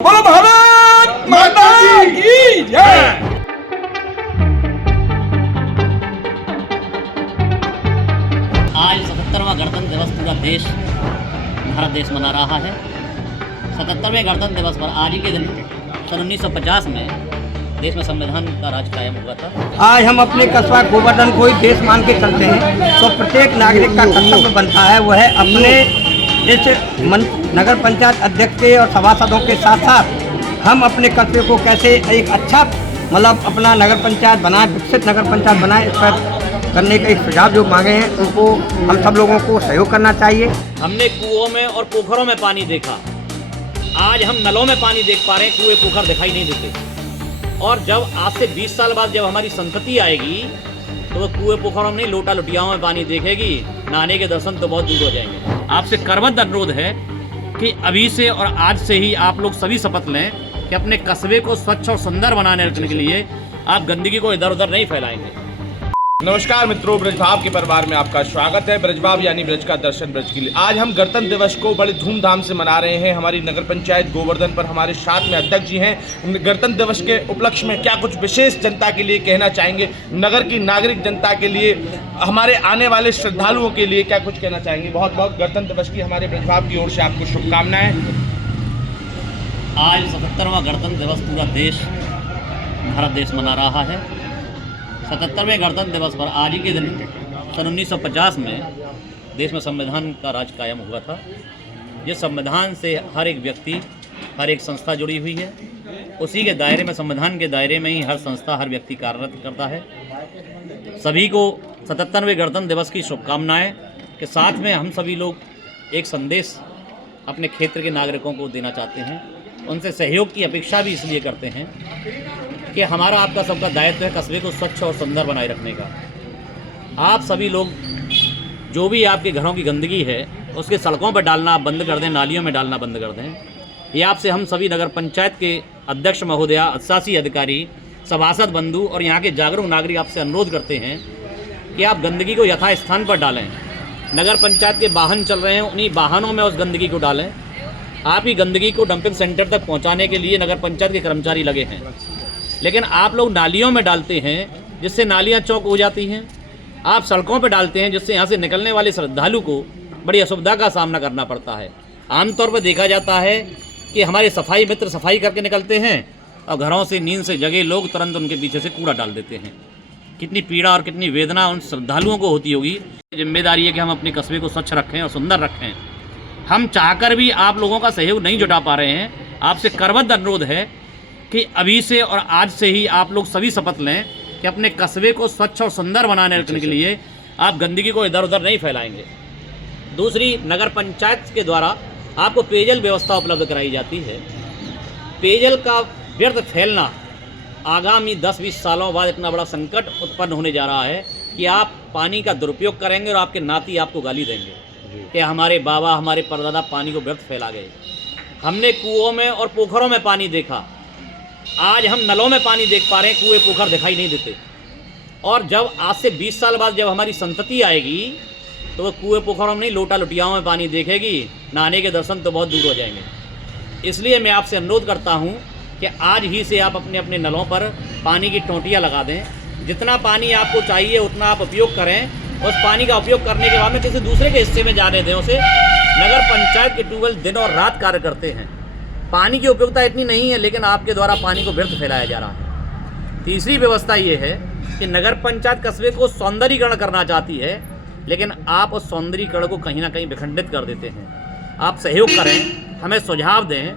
बोलो भारत माता की जय। आज 77वां गणतंत्र दिवस पूरा देश भारत देश मना रहा है। 77वें गणतंत्र दिवस पर आज ही के दिन सन 1950 में देश में संविधान का राज कायम हुआ था। आज हम अपने कस्बा गोवर्धन को ही देश मान के चलते हैं, तो प्रत्येक नागरिक का कर्तव्य बनता है वह है अपने इस नगर पंचायत अध्यक्ष के और सभासदों के साथ साथ हम अपने कस्बे को कैसे एक अच्छा मतलब अपना नगर पंचायत बनाए, विकसित नगर पंचायत बनाए, इस पर करने का एक सुझाव जो मांगे हैं उनको हम सब लोगों को सहयोग करना चाहिए। हमने कुओं में और पोखरों में पानी देखा, आज हम नलों में पानी देख पा रहे हैं, कुएं पोखर दिखाई नहीं देते। और जब आज से 20 साल बाद जब हमारी संतति आएगी तो वो कुएं पोखरों में नहीं, लोटा लुटियाओं में पानी देखेगी, नहाने के दर्शन तो बहुत दूर हो जाएंगे। आपसे करबद्ध अनुरोध है कि अभी से और आज से ही आप लोग सभी शपथ लें कि अपने कस्बे को स्वच्छ और सुंदर बनाने रखने के लिए आप गंदगी को इधर उधर नहीं फैलाएंगे। नमस्कार मित्रों, ब्रजभाव के परिवार में आपका स्वागत है। ब्रजभाव यानी ब्रज का दर्शन ब्रज के लिए आज हम गणतंत्र दिवस को बड़े धूमधाम से मना रहे हैं। हमारी नगर पंचायत गोवर्धन पर हमारे साथ में अध्यक्ष जी हैं। गणतंत्र दिवस के उपलक्ष्य में क्या कुछ विशेष जनता के लिए कहना चाहेंगे, नगर की नागरिक जनता के लिए, हमारे आने वाले श्रद्धालुओं के लिए क्या कुछ कहना चाहेंगे? बहुत बहुत गणतंत्र दिवस की हमारे ब्रजभाव की ओर से आपको शुभकामनाएं। आज 77वां गणतंत्र दिवस पूरा देश भारत देश मना रहा है। 77वें गणतंत्र दिवस पर आज ही के दिन सन 1950 में देश में संविधान का राज कायम हुआ था। ये संविधान से हर एक व्यक्ति, हर एक संस्था जुड़ी हुई है। उसी के दायरे में, संविधान के दायरे में ही हर संस्था, हर व्यक्ति कार्यरत करता है। सभी को 77वें गणतंत्र दिवस की शुभकामनाएं के साथ में हम सभी लोग एक संदेश अपने क्षेत्र के नागरिकों को देना चाहते हैं। उनसे सहयोग की अपेक्षा भी इसलिए करते हैं कि हमारा आपका सबका दायित्व है कस्बे को स्वच्छ और सुंदर बनाए रखने का। आप सभी लोग जो भी आपके घरों की गंदगी है उसके सड़कों पर डालना आप बंद कर दें, नालियों में डालना बंद कर दें। ये आपसे हम सभी नगर पंचायत के अध्यक्ष महोदया, अधिशासी अधिकारी, सभासद बंधु और यहाँ के जागरूक नागरिक आपसे अनुरोध करते हैं कि आप गंदगी को यथास्थान पर डालें। नगर पंचायत के वाहन चल रहे हैं, उन्हीं वाहनों में उस गंदगी को डालें। आप ही गंदगी को डंपिंग सेंटर तक पहुँचाने के लिए नगर पंचायत के कर्मचारी लगे हैं, लेकिन आप लोग नालियों में डालते हैं जिससे नालियां चौक हो जाती हैं। आप सड़कों पर डालते हैं जिससे यहाँ से निकलने वाले श्रद्धालु को बड़ी असुविधा का सामना करना पड़ता है। आमतौर पर देखा जाता है कि हमारे सफाई मित्र सफाई करके निकलते हैं और घरों से नींद से जगे लोग तुरंत उनके पीछे से कूड़ा डाल देते हैं। कितनी पीड़ा और कितनी वेदना उन श्रद्धालुओं को होती होगी। जिम्मेदारी है कि हम अपने कस्बे को स्वच्छ रखें और सुंदर रखें। हम चाहकर भी आप लोगों का सहयोग नहीं जुटा पा रहे हैं। आपसे करबद्ध अनुरोध है कि अभी से और आज से ही आप लोग सभी शपथ लें कि अपने कस्बे को स्वच्छ और सुंदर बनाने रखने के लिए आप गंदगी को इधर उधर नहीं फैलाएंगे। दूसरी, नगर पंचायत के द्वारा आपको पेयजल व्यवस्था उपलब्ध कराई जाती है। पेयजल का व्यर्थ फैलना आगामी 10-20 सालों बाद इतना बड़ा संकट उत्पन्न होने जा रहा है कि आप पानी का दुरुपयोग करेंगे और आपके नाती आपको गाली देंगे कि हमारे बाबा, हमारे परदादा पानी को व्यर्थ फैला गए। हमने कुओं में और पोखरों में पानी देखा, आज हम नलों में पानी देख पा रहे हैं, कुएं पोखर दिखाई नहीं देते। और जब आज से 20 साल बाद जब हमारी संतति आएगी तो वो कुएं पोखरों में नहीं, लोटा लुटियाओं में पानी देखेगी, नहाने के दर्शन तो बहुत दूर हो जाएंगे। इसलिए मैं आपसे अनुरोध करता हूं कि आज ही से आप अपने अपने नलों पर पानी की टोंटियाँ लगा दें। जितना पानी आपको चाहिए उतना आप उपयोग करें। उस पानी का उपयोग करने के बाद में किसी दूसरे के हिस्से में जाने दें उसे। नगर पंचायत के ट्यूबवेल दिन और रात कार्य करते हैं। पानी की उपयोगिता इतनी नहीं है, लेकिन आपके द्वारा पानी को व्यर्थ फैलाया जा रहा है। तीसरी व्यवस्था ये है कि नगर पंचायत कस्बे को सौंदर्यीकरण करना चाहती है, लेकिन आप उस सौंदर्यीकरण को कहीं ना कहीं विखंडित कर देते हैं। आप सहयोग करें, हमें सुझाव दें।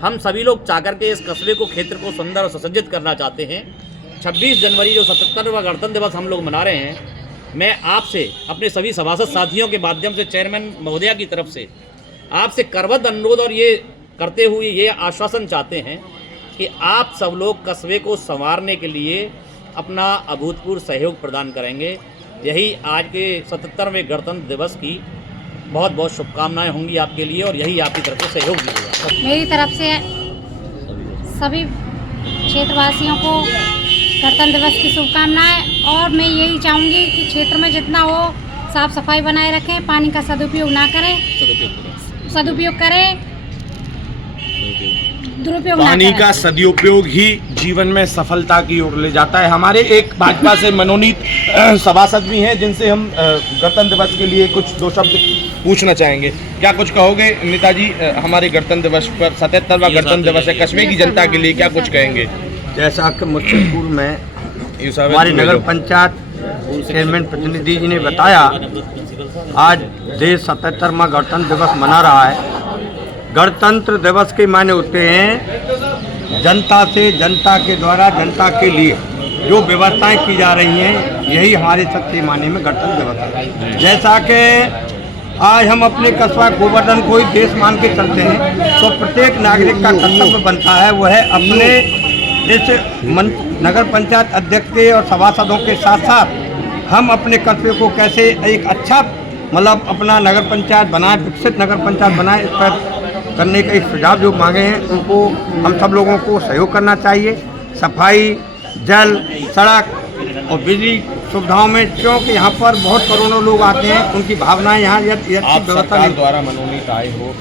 हम सभी लोग चाहकर के इस कस्बे को, क्षेत्र को सुंदर और सुसज्जित करना चाहते हैं। 26 जनवरी जो 77वां गणतंत्र दिवस हम लोग मना रहे हैं, मैं आपसे अपने सभी सभासद साथियों के माध्यम से, चेयरमैन महोदया की तरफ से आपसे करबद्ध अनुरोध और ये करते हुए ये आश्वासन चाहते हैं कि आप सब लोग कस्बे को संवारने के लिए अपना अभूतपूर्व सहयोग प्रदान करेंगे। यही आज के 77वें गणतंत्र दिवस की बहुत बहुत शुभकामनाएं होंगी आपके लिए और यही आपकी तरफ से सहयोग मिलेगा। मेरी तरफ से सभी क्षेत्रवासियों को गणतंत्र दिवस की शुभकामनाएं। और मैं यही चाहूँगी कि क्षेत्र में जितना हो साफ सफाई बनाए रखें, पानी का सदुपयोग ना करें, सदुपयोग करें। दुरुपयोग ना पानी करें। का सदुपयोग ही जीवन में सफलता की ओर ले जाता है। हमारे एक भाजपा से मनोनीत सभासद भी हैं जिनसे हम गणतंत्र दिवस के लिए कुछ दो शब्द पूछना चाहेंगे। क्या कुछ कहोगे नेताजी, हमारे गणतंत्र दिवस पर 77वां गणतंत्र दिवस है, कस्बे की जनता के लिए क्या कुछ कहेंगे? जैसा कि मुझसे पूर्व में हमारी नगर पंचायत चेयरमैन प्रतिनिधि जी ने बताया, आज देश 77वां गणतंत्र दिवस मना रहा है। गणतंत्र दिवस के मायने होते हैं जनता से, जनता के द्वारा, जनता के लिए जो व्यवस्थाएं की जा रही हैं, यही हमारे सच्चे मायने में गणतंत्र दिवस है। जैसा कि आज हम अपने कस्बा गोवर्धन को ही देश मान के चलते हैं, तो प्रत्येक नागरिक का कर्तव्य बनता है वो है अपने इस नगर पंचायत अध्यक्ष के और सभासदों के साथ साथ हम अपने कस्बे को कैसे एक अच्छा मतलब अपना नगर पंचायत बनाए, विकसित नगर पंचायत बनाए, इस पर करने का एक सुझाव जो मांगे हैं उनको हम सब लोगों को सहयोग करना चाहिए। सफाई, जल, सड़क और बिजली सुविधाओं में, क्योंकि यहाँ पर बहुत करोड़ों लोग आते हैं, उनकी भावनाएं यहाँ आप सरकार द्वारा मनोनीत आए हो,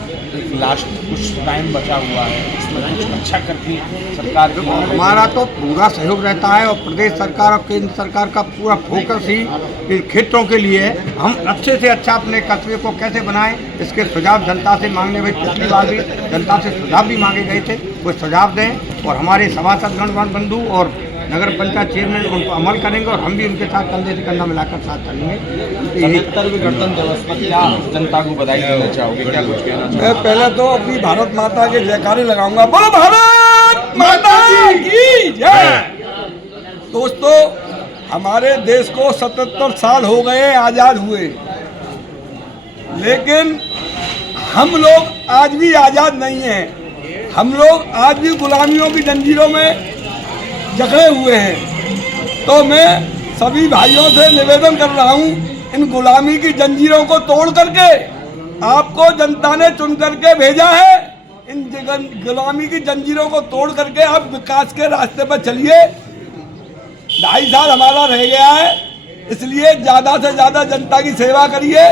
लास्ट कुछ टाइम बचा हुआ है, इसमें कुछ अच्छा करके सरकार को हमारा तो पूरा सहयोग रहता है और प्रदेश सरकार और केंद्र सरकार का पूरा फोकस ही इन क्षेत्रों के लिए है। हम अच्छे से अच्छा अपने कस्बे को कैसे बनाएं, इसके सुझाव जनता से मांगने में पिछली बार भी जनता से सुझाव भी मांगे गए थे, वो सुझाव दें और हमारे सभासद गणवान बंधु और नगर पंचायत चेयरमैन उनको अमल करेंगे और हम भी उनके साथ कंधे से कंधा मिलाकर साथ चलेंगे। 77वें गणतंत्र दिवस पर क्या जनता को बधाई देना चाहोगे, क्या कुछ कहना चाहोगे? मैं पहले तो अपनी भारत माता के जयकारे लगाऊंगा, बोलो भारत माता की जय। दोस्तों, हमारे देश को 77 साल हो गए आज़ाद हुए, लेकिन हम लोग आज भी आज़ाद नहीं हैं। हम लोग आज भी गुलामियों की जंजीरों में जकड़े हुए हैं। तो मैं सभी भाइयों से निवेदन कर रहा हूँ, इन गुलामी की जंजीरों को तोड़ करके आपको जनता ने चुन करके भेजा है। इन गुलामी की जंजीरों को तोड़ करके आप विकास के रास्ते पर चलिए। 2.5 साल हमारा रह गया है, इसलिए ज़्यादा से ज़्यादा जनता की सेवा करिए।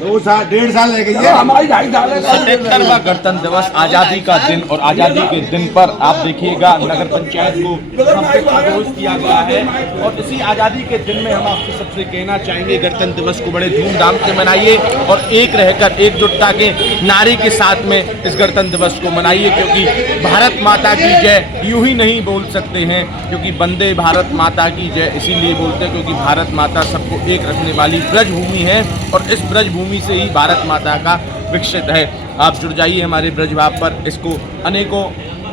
2 साल 1.5 साल रह गई है, हमारी 2.5 साल है। 77वां गणतंत्र दिवस आज़ादी का दिन, और आज़ादी के दिन पर आप देखिएगा नगर पंचायत को संबोधित किया गया है। और इसी आज़ादी के दिन में हम आपसे सबसे कहना चाहेंगे, गणतंत्र दिवस को बड़े धूमधाम से मनाइए और एक रहकर एकजुटता के नारे के साथ में इस गणतंत्र दिवस को मनाइए, क्योंकि भारत माता की जय यूं ही नहीं बोल सकते हैं, क्योंकि वंदे भारत माता की जय इसीलिए बोलते हैं क्योंकि भारत माता सबको एक रखने वाली ब्रज भूमि है और इस ब्रज भूमि से ही भारत माता का विकसित है। आप जुड़ जाइए हमारे ब्रज भाव पर, इसको अनेकों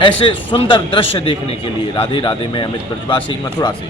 ऐसे सुंदर दृश्य देखने के लिए। राधे राधे, मैं अमित ब्रजवासी मथुरा से।